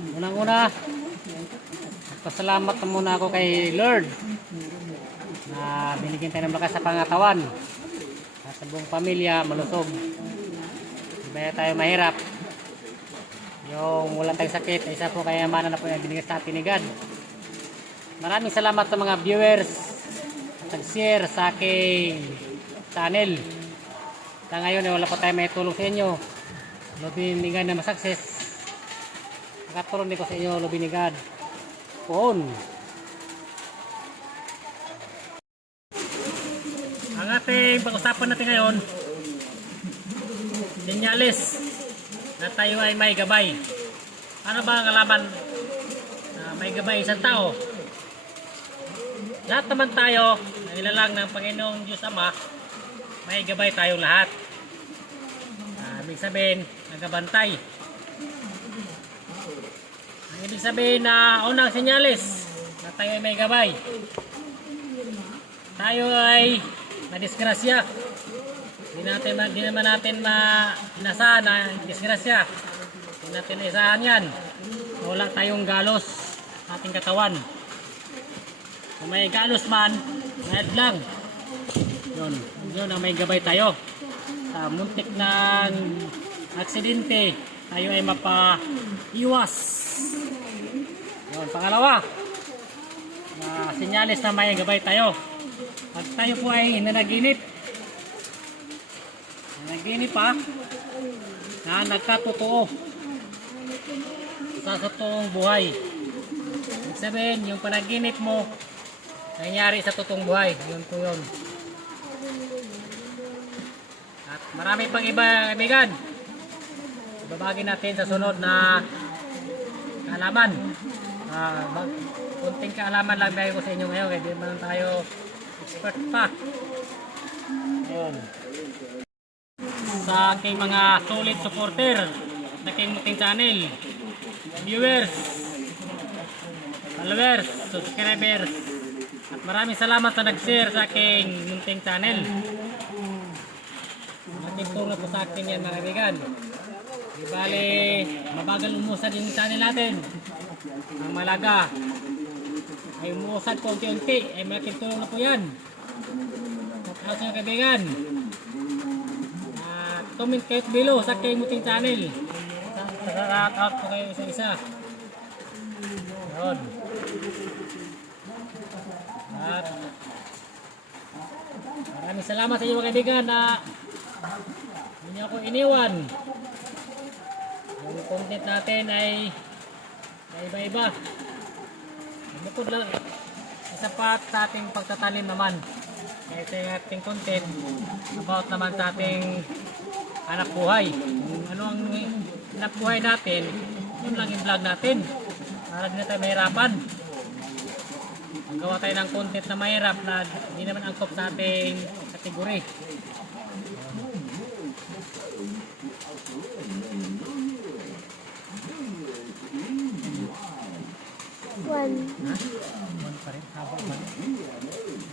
Unang-una, pasalamat na muna ako kay Lord na binigyan tayo ng lakas sa pangatawan at sa buong pamilya malusog. Ba tayo mahirap? Yung wala tayong sakit, isa po kayamanan na po yung binigay sa atin ni God. Maraming salamat sa mga viewers at nag-share sa aking channel. Sa ngayon, eh, wala pa tayo may tulong sa inyo. Lobby ni God na masakses. Nakatulong din ko sa inyo, lobby ni God. Poon. Ang ating pag-usapan natin ngayon, Dinyales na tayo ay may gabay. Ano ba ang alaman na may gabay isang tao? Lahat naman tayo, nilalang ng Panginoong Diyos Ama, may gabay tayong lahat. Ah, ibig sabihin, nagabantay. Ang ibig sabihin na unang senyales na tayo ay may gabay. Tayo ay nadisgrasya. Hindi natin di naman natin ma-inasahan na disgrasya. Hindi natin isahan yan. Wala tayong galos ating katawan. Kung may galos man, mayad lang. Yun, yun ang may gabay tayo. Sa muntik ng aksidente, tayo ay mapaiwas. Yun, pangalawa, na sinyalis na may gabay tayo. Pag tayo po ay nanaginip, nanaginip pa, na nagkatotoo sa totoong buhay. Ibig sabihin, yung panaginip mo, nangyari sa totoong buhay. Yun po yun. At marami pang iba, kaibigan. Babagi natin sa sunod na kaalaman. Ah, mag, kunting kaalaman lang tayo ko sa inyo ngayon. Hindi man tayo expert pa. Ayun. Sa aking mga solid supporter na aking muting channel, viewers, followers, subscribers, at maraming salamat sa nag-share sa aking munting channel. Malaking tulong po sa akin yan mga kaibigan. Di bale, mabagal umusad yung channel natin. Ang malaga ay umusad po unti-unti. Ay malaking tulong na po yan. At sa kaibigan, ah, comment kayo below sa aking muting channel. Sa out po kayo isa-isa. Yun. At maraming salamat sa inyo mga kaibigan na hindi ako iniwan. Yung content natin ay iba-iba. Bukod lang, isa pa sa ating pagtatanim naman. Ito yung ating content about naman sa ating anak buhay. Ano ang anak buhay natin, yun lang yung vlog natin. Para di na tayo mahirapan. Gawa tayo ng content na mahirap na hindi naman angkop sa ating kategory. One. One pa rin. Haba pa rin.